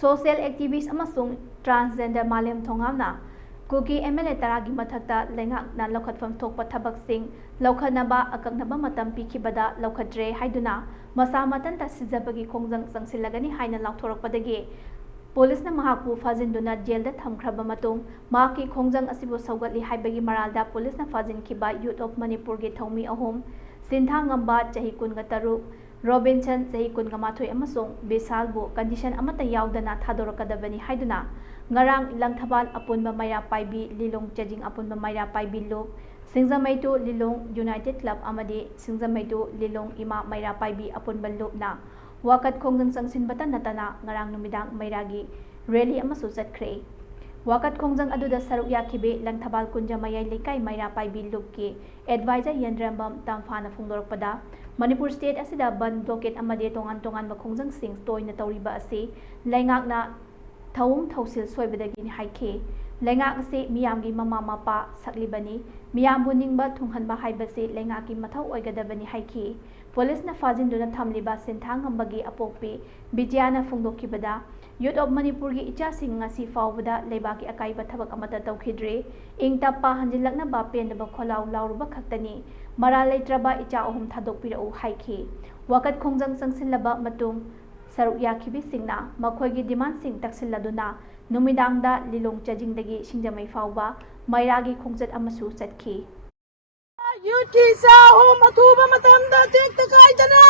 social activist amasung transgender malem thongamna Kuki MLA taragi mathakta lengak na lokhatfam thokpa thabaksing lokhanaba akaknaba matam pikhibada lokhatre haiduna masa matanta sizabagi khongjang changsilagani haina lauthorakpadagi police na mahakpu fajinduna jail da thamkhraba matung maki khongjang asibu saugatli haibagi maralda police na Fajinkhiba youth of Manipur ge Thoume Ahum sinthangamba chahi kunga taru Robinson chahi kunga mathoi amasung Bisalbu condition amata Yaodana Thadoknaba haiduna ngarang langthabal apunba mayra paibi lilong jajing apunba mayra paibi loop singzamaitu lilong United Club amadi singzamaitu lilong ima mayra paibi apunba loop na wakat khongjang changsinbata natana ngarang numidang mayragi rally amasu chatkhre wakat khongjang aduda saruk yakhibe langthabal kunja mayai lekai mayra paibi loop ki advisor yandrambam tamphana phungdorpada Manipur state asida ban blockade amadi tongan tongan ba khongjang sing toina tawriba ase laingakna Thoume thausil soibadagi haike lengak se miyamgi mama mapa saklibani miyambu ningba thunghanba haibase lengaki mathau oigadabani haike police na fajinduna thamliba senthangambagi apokpe bijyana phungdokhibada youth of Manipur gi ichasing ngasi fawbada leibaki akaiba thabak amata tawkhidre ingtappa hanjilakna ba pendaba kholau lauruba khaktani mara leitraba icha ahum thadokpirau haike wakat khongjang changsinlaba matung saruk yakhibi singna makhoigi demand sing taksilladuna numidangda lilong chajingdagi singjamai fawba mairagi khongjat amasu chatki Youth ki sa ho mathuba matamda tek takai jana